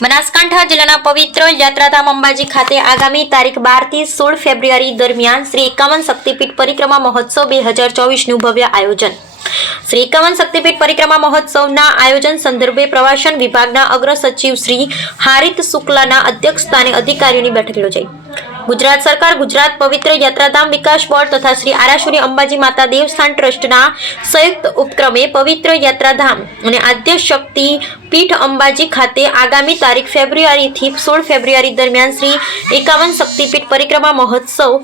બનાસકાંઠા જિલ્લાના પવિત્ર યાત્રાધામ અંબાજી ખાતે આગામી તારીખ 12 થી 16 ફેબ્રુઆરી દરમિયાન શ્રી 51 શક્તિપીઠ પરિક્રમા મહોત્સવ 2024નું ભવ્ય આયોજન। શ્રી 51 શક્તિપીઠ પરિક્રમા મહોત્સવના આયોજન સંદર્ભે પ્રવાસન વિભાગના અગ્ર સચિવ શ્રી હારિત શુક્લાના અધ્યક્ષસ્થાને અધિકારીઓની બેઠક યોજાઈ। ગુજરાત સરકાર ગુજરાત પવિત્ર યાત્રાધામ વિકાસ બોર્ડ તથા શ્રી આરાસુરી અંબાજી માતા દેવસ્થાન ટ્રસ્ટના સંયુક્ત ઉપક્રમે પવિત્ર યાત્રાધામ અને આદ્ય શક્તિ પીઠ અંબાજી ખાતે આગામી તારીખ ફેબ્રુઆરી થી 16 ફેબ્રુઆરી દરમિયાન શ્રી 51 શક્તિપીઠ પરિક્રમા મહોત્સવ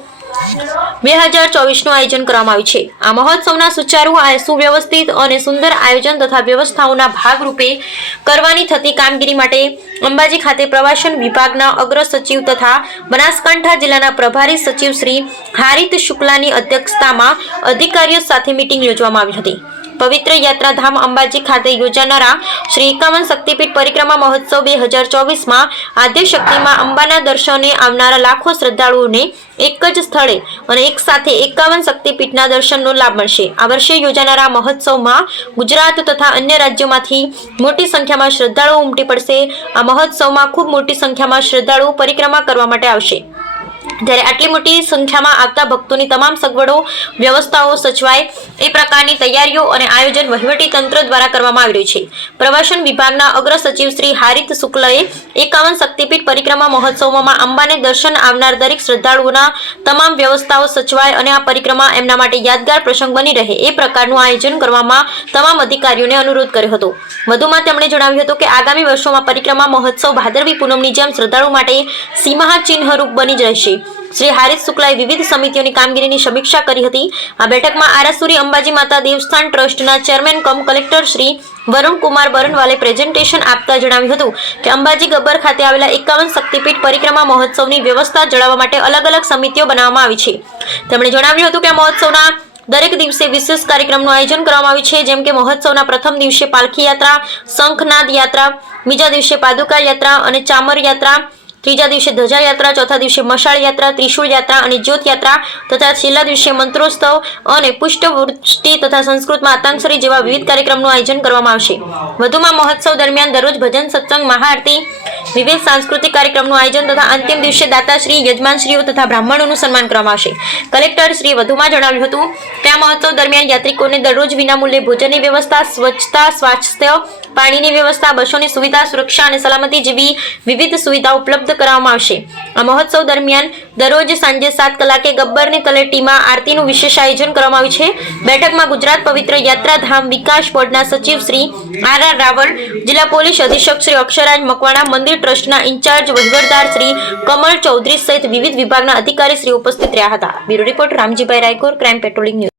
2024નું આયોજન કરવામાં આવ્યું છે। આ મહોત્સવના સુચારુ સુવ્યવસ્થિત અને સુંદર આયોજન તથા વ્યવસ્થાઓના ભાગરૂપે કરવાની થતી કામગીરી માટે અંબાજી ખાતે પ્રવાસન વિભાગના અગ્ર સચિવ તથા બનાસકાંઠા જિલ્લાના પ્રભારી સચિવ શ્રી હારિત શુક્લાની અધ્યક્ષતામાં અધિકારીઓ સાથે મીટિંગ યોજવામાં આવી હતી। પવિત્ર યાત્રાધામ અંબાજી ખાતે યોજાનારા શ્રી 51 શક્તિપીઠ પરિક્રમા મહોત્સવ 2024માં આદ્ય શક્તિમાં અંબાના દર્શને આવનારા લાખો શ્રદ્ધાળુઓને એક જ સ્થળે અને એક સાથે 51 શક્તિપીઠના દર્શનનો લાભ મળશે। આ વર્ષે યોજાનારા મહોત્સવમાં ગુજરાત તથા અન્ય રાજ્યોમાંથી મોટી સંખ્યામાં શ્રદ્ધાળુઓ ઉમટી પડશે। આ મહોત્સવમાં ખૂબ મોટી સંખ્યામાં શ્રદ્ધાળુઓ પરિક્રમા કરવા માટે આવશે, ત્યારે આટલી મોટી સંખ્યામાં આવતા ભક્તોની તમામ સગવડો વ્યવસ્થાઓ સચવાય એ પ્રકારની તૈયારીઓ અને આયોજન વહીવટી તંત્ર દ્વારા કરવામાં આવી રહ્યું છે। પ્રવાસન વિભાગના અગ્ર સચિવ શ્રી હારિત શુક્લએ 51 શક્તિપીઠ પરિક્રમા મહોત્સવમાં અંબાને દર્શન આવનાર દરેક શ્રદ્ધાળુઓના તમામ વ્યવસ્થાઓ સચવાય અને આ પરિક્રમા એમના માટે યાદગાર પ્રસંગ બની રહે એ પ્રકારનું આયોજન કરવામાં તમામ અધિકારીઓને અનુરોધ કર્યો હતો। વધુમાં તેમણે જણાવ્યું હતું કે આગામી વર્ષોમાં પરિક્રમા મહોત્સવ ભાદરવી પૂનમની જેમ શ્રદ્ધાળુ માટે સીમા ચિહ્નરૂપ બની રહેશે। શ્રી હારિત શુક્લાએ વિવિધ સમિતિઓની કામગીરીની સમીક્ષા કરી હતી। આ બેઠકમાં આરાસુરી અંબાજી માતા દેવસ્થાન ટ્રસ્ટના chairman cum collector Shri Varunkumar બરનવાલે પ્રેઝન્ટેશન આપતા જણાવ્યું હતું કે અંબાજી ગબ્બર ખાતે આવેલા 51 શક્તિપીઠ પરિક્રમા મહોત્સવની વ્યવસ્થા જાળવવા માટે અલગ અલગ સમિતિઓ બનાવવામાં આવી છે। તેમણે જણાવ્યું હતું કે આ મહોત્સવના દરેક દિવસે વિશેષ કાર્યક્રમનું આયોજન કરવામાં આવ્યું છે, જેમ કે મહોત્સવના પ્રથમ દિવસે પાલખી યાત્રા, શંખનાદ યાત્રા, બીજા દિવસે પાદુકા યાત્રા અને ચામર યાત્રા, ત્રીજા દિવસે ધજા યાત્રા, ચોથા દિવસે મશાળ યાત્રા, ત્રિશૂળ યાત્રા અને જ્યોત યાત્રા તથા છેલ્લા દિવસે મંત્રોત્સવ અને પુષ્પવૃષ્ટિ તથા સંસ્કૃતમાં આતાંક્ષરી જેવા વિવિધ કાર્યક્રમનું આયોજન કરવામાં આવશે। વધુમાં મહોત્સવ દરમિયાન દરરોજ ભજન, સત્સંગ, મહાઆરતી, વિવિધ સાંસ્કૃતિક કાર્યક્રમનું આયોજન તથા અંતિમ દિવસે દાતાશ્રી, યજમાનશ્રીઓ તથા બ્રાહ્મણોનું સન્માન કરવામાં આવશે। કલેક્ટર શ્રી વધુમાં જણાવ્યું હતું કે આ મહોત્સવ દરમિયાન યાત્રિકોને દરરોજ વિનામૂલ્યે ભોજનની વ્યવસ્થા, સ્વચ્છતા, સ્વાસ્થ્ય, પાણીની વ્યવસ્થા, બસોની સુવિધા, સુરક્ષા અને સલામતી જેવી વિવિધ સુવિધાઓ ઉપલબ્ધ કરવામાં આવશે। આ મહોત્સવ દરમિયાન દરરોજ સાંજે 7 કલાકે ગબ્બરની તળેટીમાં આરતીનું વિશેષ આયોજન કરવામાં આવ્યું છે। બેઠકમાં ગુજરાત પવિત્ર યાત્રાધામ વિકાસ બોર્ડના સચિવ શ્રી આર રાવલ, જિલ્લા પોલીસ અધિક્ષક શ્રી અક્ષરાજ મકવાણા, મંદિર ટ્રસ્ટના ઇન્ચાર્જ વહીવટદાર શ્રી કમલ ચૌધરી સહિત વિવિધ વિભાગના અધિકારી શ્રી ઉપસ્થિત રહ્યા હતા। Bureau report Ramjibhai Raykor, crime patrolling news.